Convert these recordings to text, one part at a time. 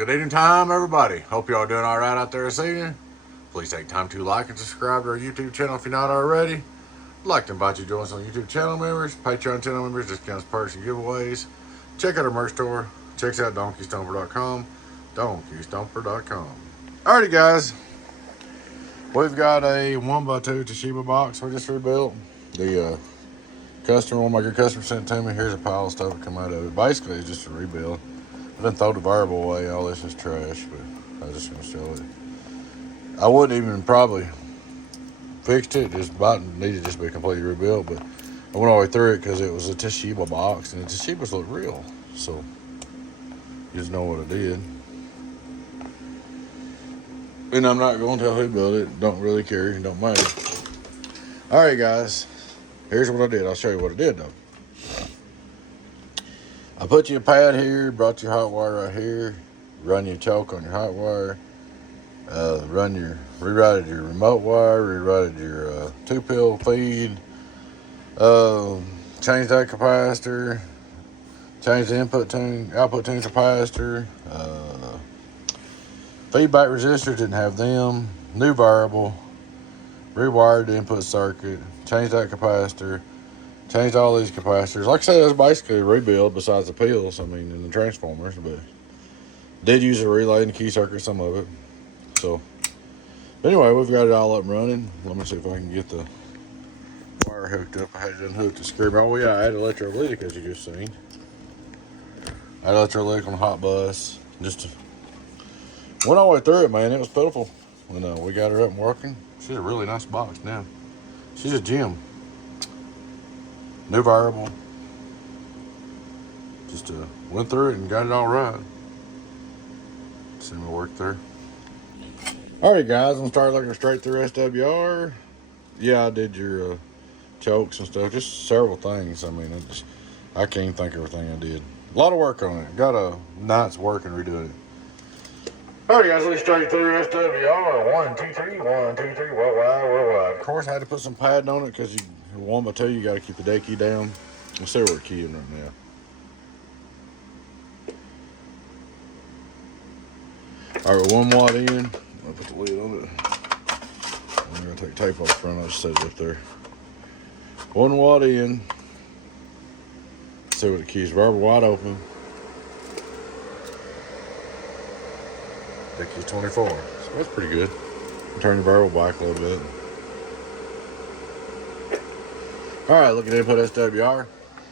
Good evening time, everybody. Hope y'all doing all right out there this evening. Please take time to like and subscribe to our YouTube channel if you're not already. I'd like to invite you to join us on YouTube channel members, Patreon channel members, discounts, perks, and giveaways. Check out our merch store. Check us out at donkeystomper.com. donkeystomper.com. Alrighty, guys. We've got a 1x2 Toshiba box we just rebuilt. The customer, one of my good customers sent it to me. Here's a pile of stuff that come out of it. Basically, it's just a rebuild. I didn't throw the variable away. All this is trash, but I was just going to show it. I wouldn't even probably fixed it. Just about needed just to be completely rebuilt, but I went all the way through it because it was a Toshiba box, and the Toshibas look real. So you just know what I did. And I'm not going to tell who built it. Don't really care. Don't matter. All right, guys. Here's what I did. I'll show you what I did, though. I put you a pad here, brought your hot wire right here, run your choke on your hot wire, rerouted your remote wire, rerouted your 2-pill feed, changed that capacitor, changed the output tune capacitor, feedback resistors, didn't have them, new variable, rewired the input circuit, changed that capacitor, changed all these capacitors. Like I said, it's basically a rebuild besides the pills, and the transformers, but did use a relay and the key circuit, some of it. So, but anyway, we've got it all up and running. Let me see if I can get the wire hooked up. I had it unhooked to screw. Oh yeah, I had electrolytic, as you just seen. I had electrolytic on the hot bus. Just went all the way through it, man. It was pitiful. And we got her up and working. She's a really nice box now. She's a gem. New variable. Just went through it and got it all right. See me work there. Alright, guys, I'm gonna start looking straight through SWR. Yeah, I did your chokes and stuff. Just several things. I can't even think of everything I did. A lot of work on it. Got a night's work and redoing it. Alright, guys, let's straight through SWR. 1, 2, 3, 1, 2, 3, worldwide. Of course, I had to put some padding on it because you 1x2, you got to keep the day key down. Let's see where we're keying right now. All right, 1 watt in. I'll put the lid on it. I'm going to take tape off the front. I'll just set it up there. 1 watt in. Let's see what the keys. Variable wide open. Day key's 24. So that's pretty good. Turn the variable back a little bit. Alright, look at input SWR.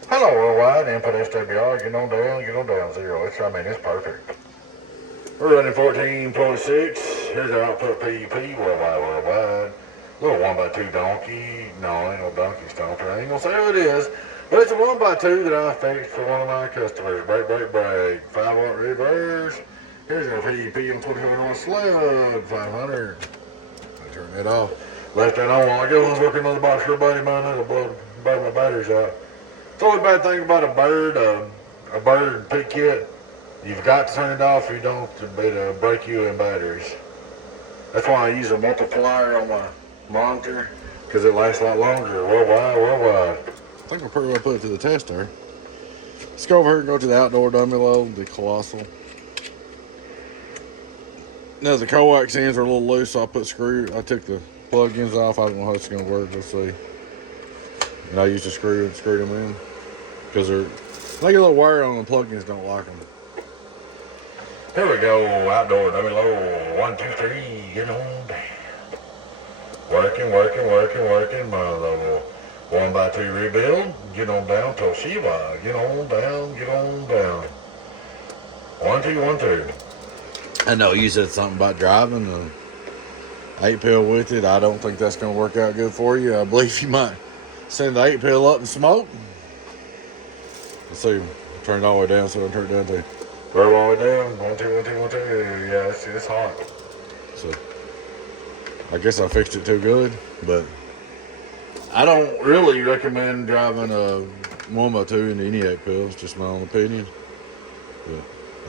Hello, worldwide. Input SWR. Get on down, 0. It's perfect. We're running 14.6. Here's our output PUP, worldwide. Little 1x2 donkey. No, ain't no donkey stomper. I ain't gonna say who it is, but it's a 1x2 that I fixed for one of my customers. Brake. 5-watt reverse. Here's our PUP on 24-watt slug. 500. I turn that off. Left that on while I go. I was working on the box for a buddy of mine. That'll blow my batteries out. It's the only bad thing about a bird pit kit. You've got to turn it off. You don't, it'll break you in batteries. That's why I use a multiplier on my monitor, because it lasts a lot longer. Worldwide. I think we're pretty well put it to the test there. Let's go over here and go to the outdoor dummy load, the Colossal. Now the coax ends are a little loose, so I took the plug-ins off. I don't know how it's going to work. We'll see. And I used a screw and screwed them in because they get a little wire on them. Plug-ins don't like them. Here we go. Outdoor dummy load. 1, 2, 3. Get on down. Working. My little 1x2 rebuild. Get on down. Toshiba. Get on down. 1, 2, 1, 2. I know you said something about driving the 8-pill with it. I don't think that's going to work out good for you. I believe you might send the 8-pill up and smoke. Let's see. Turn it all the way down, so I turn it down to. Burn all the way down. 1, 2, 1, 2, 1, 2. Yeah, it's hot. So I guess I fixed it too good, but I don't really recommend driving a 1x2 into any 8-pill. It's just my own opinion. But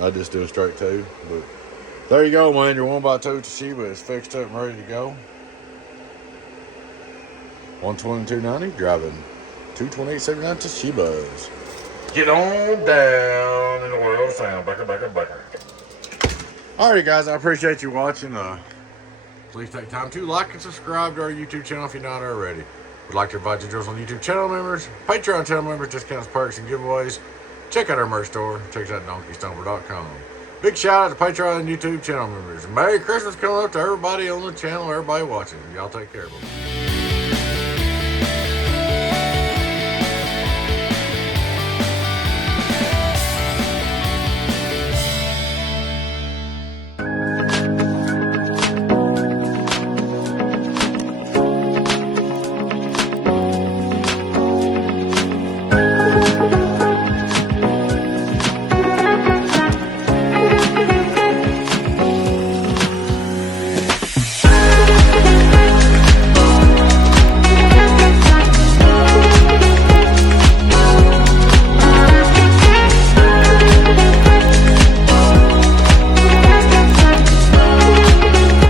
I just do a straight 2. But there you go, man. Your 1x2 Toshiba is fixed up and ready to go. 122.90, driving 228.79 Toshibas. Get on down in the world of sound. Backer. Alrighty, guys, I appreciate you watching. Please take time to like and subscribe to our YouTube channel if you're not already. We'd like to invite you to join us on YouTube channel members, Patreon channel members, discounts, perks, and giveaways. Check out our merch store. Check us out at donkeystomper.com. Big shout out to Patreon and YouTube channel members. Merry Christmas coming up to everybody on the channel, everybody watching. Y'all take care of them.